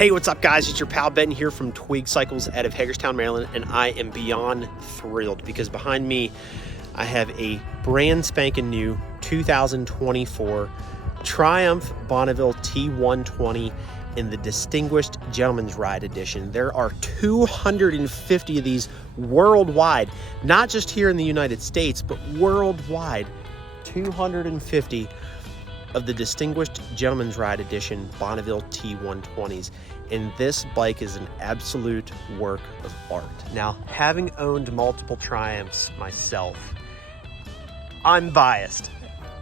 Hey, what's up guys? It's your pal Ben here from Twig Cycles out of Hagerstown, Maryland, and I am beyond thrilled because behind me I have a brand spanking new 2024 Triumph Bonneville T120 in the Distinguished Gentleman's Ride Edition. There are 250 of these worldwide, not just here in the United States, but worldwide. 250 of the Distinguished Gentleman's Ride Edition Bonneville T120s, and this bike is an absolute work of art. Now, having owned multiple Triumphs myself, I'm biased.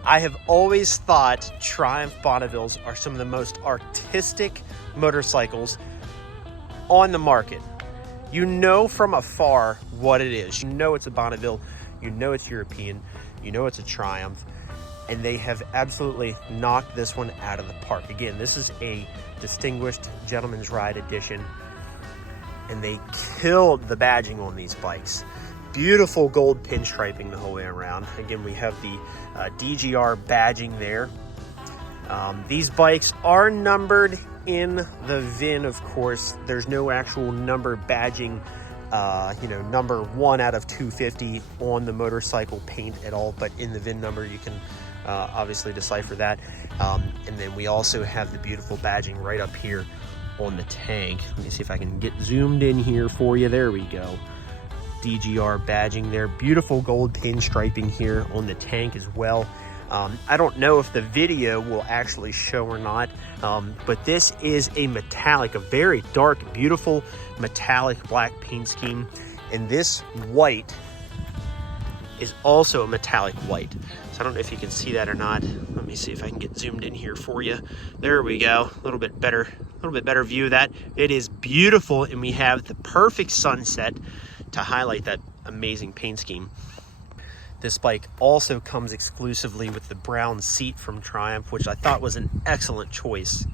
I have always thought Triumph Bonnevilles are some of the most artistic motorcycles on the market. You know from afar what it is. You know it's a Bonneville, you know it's European, you know it's a Triumph, and they have absolutely knocked this one out of the park. Again, this is a Distinguished Gentleman's Ride Edition, and they killed the badging on these bikes. Beautiful gold pinstriping the whole way around. Again, we have the DGR badging there. These bikes are numbered in the VIN, of course. There's no actual number badging, number 1 out of 250 on the motorcycle paint at all, but in the VIN number you can obviously decipher that. And then we also have the beautiful badging right up here on the tank. Let me see if I can get zoomed in here for you. There we go. DGR badging there. Beautiful gold pinstriping here on the tank as well. I don't know if the video will actually show or not, but this is a metallic, a very dark, beautiful metallic black paint scheme. And this white is also a metallic white. So I don't know if you can see that or not. Let me see if I can get zoomed in here for you. There we go. A little bit better view of that. It is beautiful, and we have the perfect sunset to highlight that amazing paint scheme. This bike also comes exclusively with the brown seat from Triumph, which I thought was an excellent choice.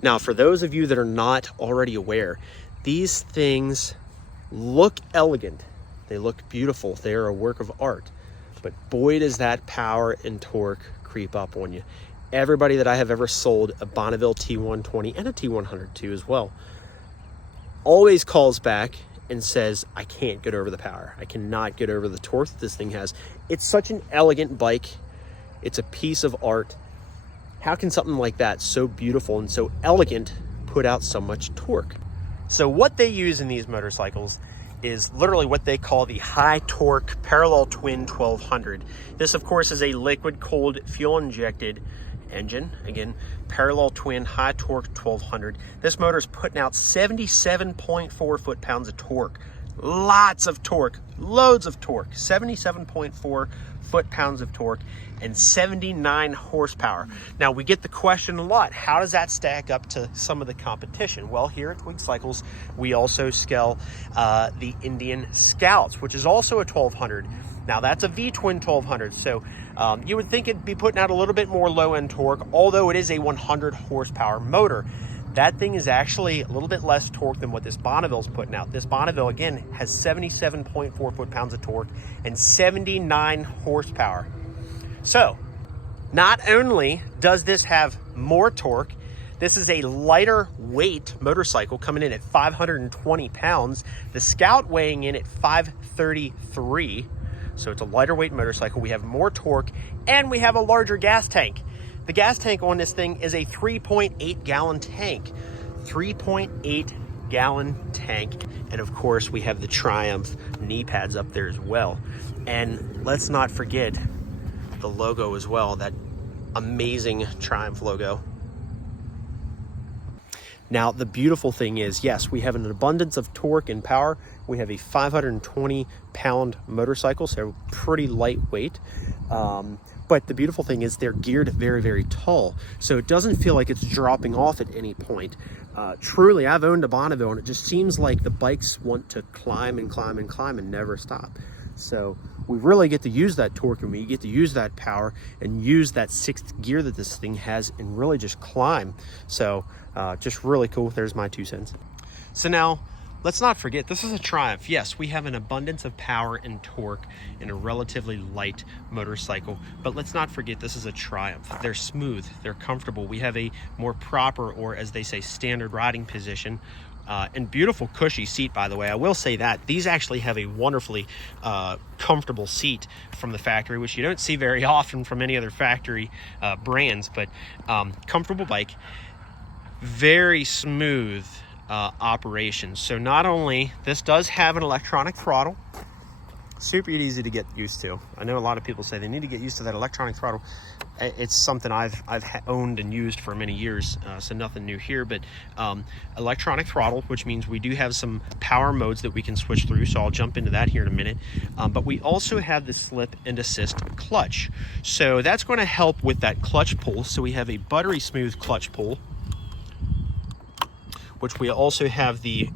Now, for those of you that are not already aware, these things look elegant. They look beautiful. They are a work of art. But boy, does that power and torque creep up on you. Everybody that I have ever sold a Bonneville T120 and a T100 too as well always calls back and says, I can't get over the power. I cannot get over the torque that this thing has. It's such an elegant bike. It's a piece of art. How can something like that, so beautiful and so elegant, put out so much torque? So what they use in these motorcycles is literally what they call the high torque parallel twin 1200. This of course is a liquid cooled fuel injected engine. Again, parallel twin high torque 1200. This motor is putting out 77.4 foot-pounds of torque. Lots of torque, loads of torque. 77.4 foot-pounds of torque and 79 horsepower. Now, we get the question a lot, how does that stack up to some of the competition? Well, here at Twig Cycles, we also scale the Indian Scouts, which is also a 1200. Now, that's a V-twin 1200, so you would think it'd be putting out a little bit more low-end torque, although it is a 100 horsepower motor. That thing is actually a little bit less torque than what this Bonneville's putting out. This Bonneville, again, has 77.4 foot-pounds of torque and 79 horsepower. So, not only does this have more torque, this is a lighter weight motorcycle coming in at 520 pounds. The Scout weighing in at 533. So it's a lighter weight motorcycle. We have more torque, and we have a larger gas tank. The gas tank on this thing is a 3.8 gallon tank. 3.8 gallon tank. And of course, we have the Triumph knee pads up there as well. And let's not forget the logo as well, that amazing Triumph logo. Now, the beautiful thing is, yes, we have an abundance of torque and power. We have a 520-pound motorcycle, so pretty lightweight. But the beautiful thing is they're geared very, very tall, so it doesn't feel like it's dropping off at any point. Truly, I've owned a Bonneville, and it just seems like the bikes want to climb and climb and climb and never stop. So we really get to use that torque, and we get to use that power and use that 6th gear that this thing has and really just climb. So just really cool. There's my 2 cents. So now, let's not forget, this is a Triumph. Yes, we have an abundance of power and torque in a relatively light motorcycle, but let's not forget this is a Triumph. They're smooth, they're comfortable. We have a more proper, or as they say, standard riding position. And beautiful cushy seat, by the way. I will say that these actually have a wonderfully comfortable seat from the factory, which you don't see very often from any other factory brands, but comfortable bike, very smooth operation. So not only, this does have an electronic throttle, super easy to get used to. I know a lot of people say they need to get used to that electronic throttle. It's something I've owned and used for many years, so nothing new here, but electronic throttle, which means we do have some power modes that we can switch through, so I'll jump into that here in a minute. But we also have the slip and assist clutch. So that's going to help with that clutch pull. So we have a buttery smooth clutch pull, which we also have the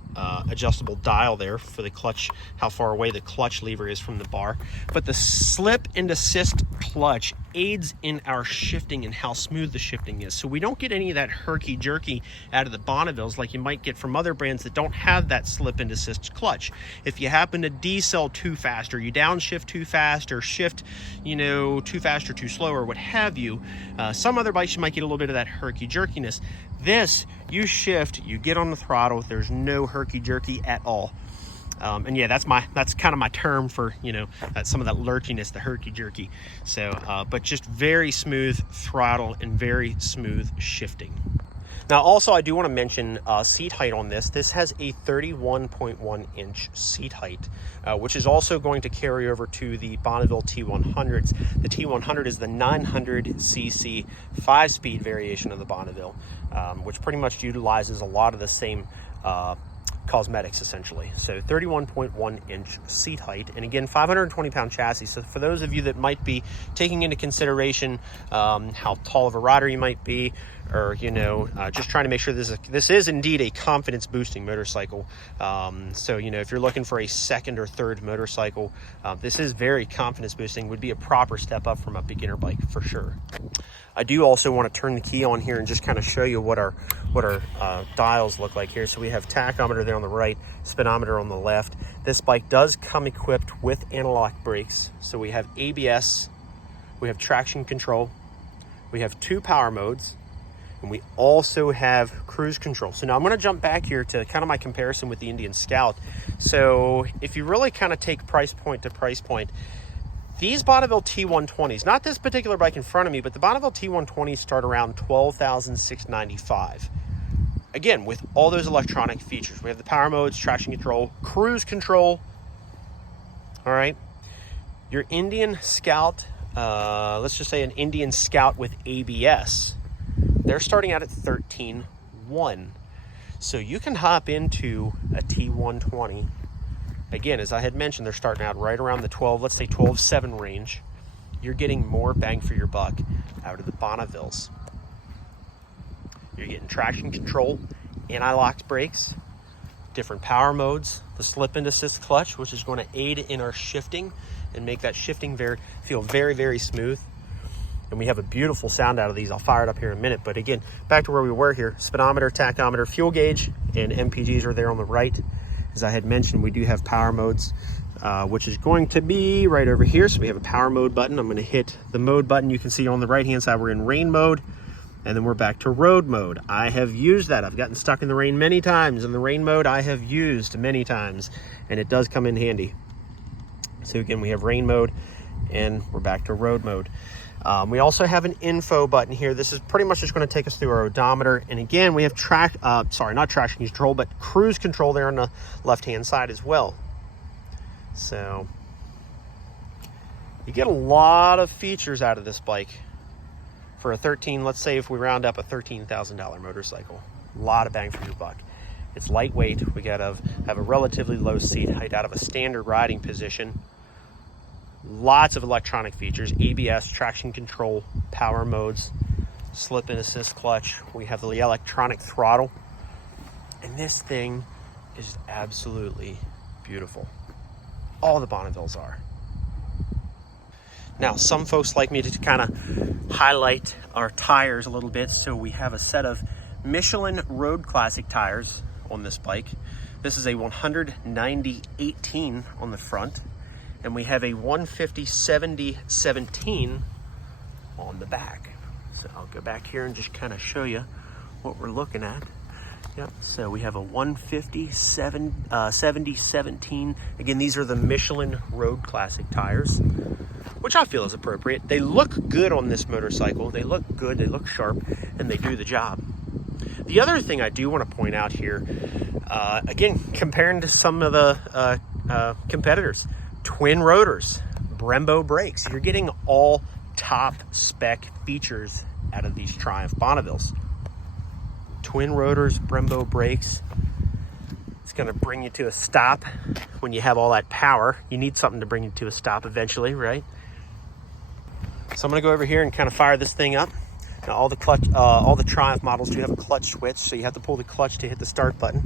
adjustable dial there for the clutch, how far away the clutch lever is from the bar. But the slip and assist clutch aids in our shifting and how smooth the shifting is. So we don't get any of that herky-jerky out of the Bonnevilles like you might get from other brands that don't have that slip and assist clutch. If you happen to decel too fast, or you downshift too fast, or shift, you know, too fast or too slow, or what have you, some other bikes you might get a little bit of that herky-jerkiness. This, you shift, you get on the throttle, there's no herky-jerky at all. And yeah, that's kind of my term for, you know, some of that lurchiness, the herky-jerky. So, but just very smooth throttle and very smooth shifting. Now, also, I do want to mention seat height on this. This has a 31.1 inch seat height, which is also going to carry over to the Bonneville T100s. The T100 is the 900cc 5-speed variation of the Bonneville, which pretty much utilizes a lot of the same cosmetics, essentially. So 31.1 inch seat height, and again, 520 pound chassis. So for those of you that might be taking into consideration how tall of a rider you might be, or, you know, just trying to make sure this is indeed a confidence boosting motorcycle. So, you know, if you're looking for a second or third motorcycle, this is very confidence boosting, would be a proper step up from a beginner bike for sure. I do also want to turn the key on here and just kind of show you what our dials look like here. So we have tachometer there on the right, speedometer on the left. This bike does come equipped with analog brakes. So we have ABS, we have traction control, we have 2 power modes, and we also have cruise control. So now I'm going to jump back here to kind of my comparison with the Indian Scout. So if you really kind of take price point to price point, these Bonneville T120s, not this particular bike in front of me, but the Bonneville T120s start around $12,695. Again, with all those electronic features. We have the power modes, traction control, cruise control. All right. Your Indian Scout, let's just say an Indian Scout with ABS, they're starting out at $13,100. So you can hop into a T120. Again, as I had mentioned, they're starting out right around the 12, let's say 12.7 range. You're getting more bang for your buck out of the Bonnevilles. You're getting traction control, anti-lock brakes, different power modes, the slip and assist clutch, which is going to aid in our shifting and make that shifting feel very, very smooth. And we have a beautiful sound out of these. I'll fire it up here in a minute. But again, back to where we were here. Speedometer, tachometer, fuel gauge, and MPGs are there on the right. As I had mentioned, we do have power modes, which is going to be right over here. So we have a power mode button. I'm going to hit the mode button. You can see on the right-hand side, we're in rain mode, and then we're back to road mode. I have used that. I've gotten stuck in the rain many times, and the rain mode I have used many times, and it does come in handy. So again, we have rain mode, and we're back to road mode. We also have an info button here. This is pretty much just going to take us through our odometer. And again, we have not traction control, but cruise control there on the left-hand side as well. So you get a lot of features out of this bike for a let's say if we round up a $13,000 motorcycle. A lot of bang for your buck. It's lightweight. We have a relatively low seat height out of a standard riding position. Lots of electronic features, ABS, traction control, power modes, slip and assist clutch. We have the electronic throttle. And this thing is absolutely beautiful. All the Bonnevilles are. Now, some folks like me to kind of highlight our tires a little bit. So we have a set of Michelin Road Classic tires on this bike. This is a 190/18 on the front, and we have a 150/70/17 on the back. So I'll go back here and just kind of show you what we're looking at. Yep, so we have a 150/70/17. Again, these are the Michelin Road Classic tires, which I feel is appropriate. They look good on this motorcycle. They look good, they look sharp, and they do the job. The other thing I do want to point out here, again, comparing to some of the competitors, twin rotors, Brembo brakes. You're getting all top spec features out of these Triumph Bonnevilles. Twin rotors, Brembo brakes. It's going to bring you to a stop when you have all that power. You need something to bring you to a stop eventually, right? So I'm going to go over here and kind of fire this thing up. Now all the Triumph models do have a clutch switch, so you have to pull the clutch to hit the start button.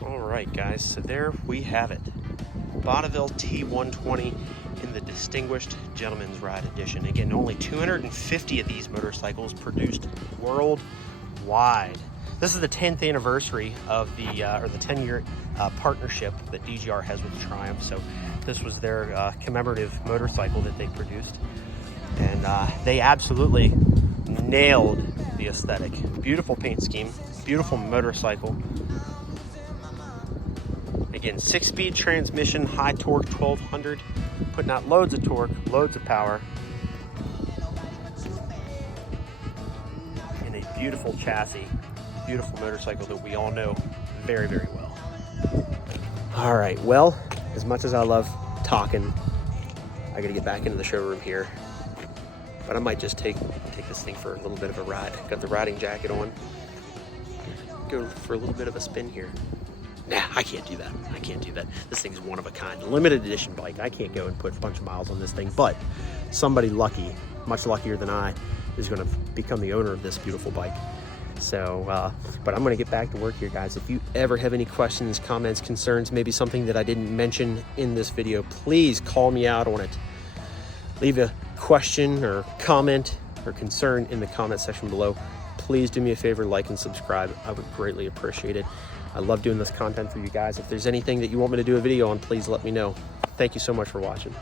Alright guys, so there we have it. Bonneville T120 in the Distinguished Gentleman's Ride Edition. Again, only 250 of these motorcycles produced worldwide. This is the 10th anniversary of the 10-year partnership that DGR has with Triumph. So this was their commemorative motorcycle that they produced. And they absolutely nailed the aesthetic. Beautiful paint scheme, beautiful motorcycle. Again, 6-speed transmission, high torque, 1200, putting out loads of torque, loads of power, and a beautiful chassis, beautiful motorcycle that we all know very, very well. All right, well, as much as I love talking, I gotta get back into the showroom here, but I might just take this thing for a little bit of a ride. Got the riding jacket on, go for a little bit of a spin here. Nah, I can't do that. I can't do that. This thing's one of a kind. Limited edition bike. I can't go and put a bunch of miles on this thing, but somebody lucky, much luckier than I, is going to become the owner of this beautiful bike. So, but I'm going to get back to work here, guys. If you ever have any questions, comments, concerns, maybe something that I didn't mention in this video, please call me out on it. Leave a question or comment or concern in the comment section below. Please do me a favor, like and subscribe. I would greatly appreciate it. I love doing this content for you guys. If there's anything that you want me to do a video on, please let me know. Thank you so much for watching.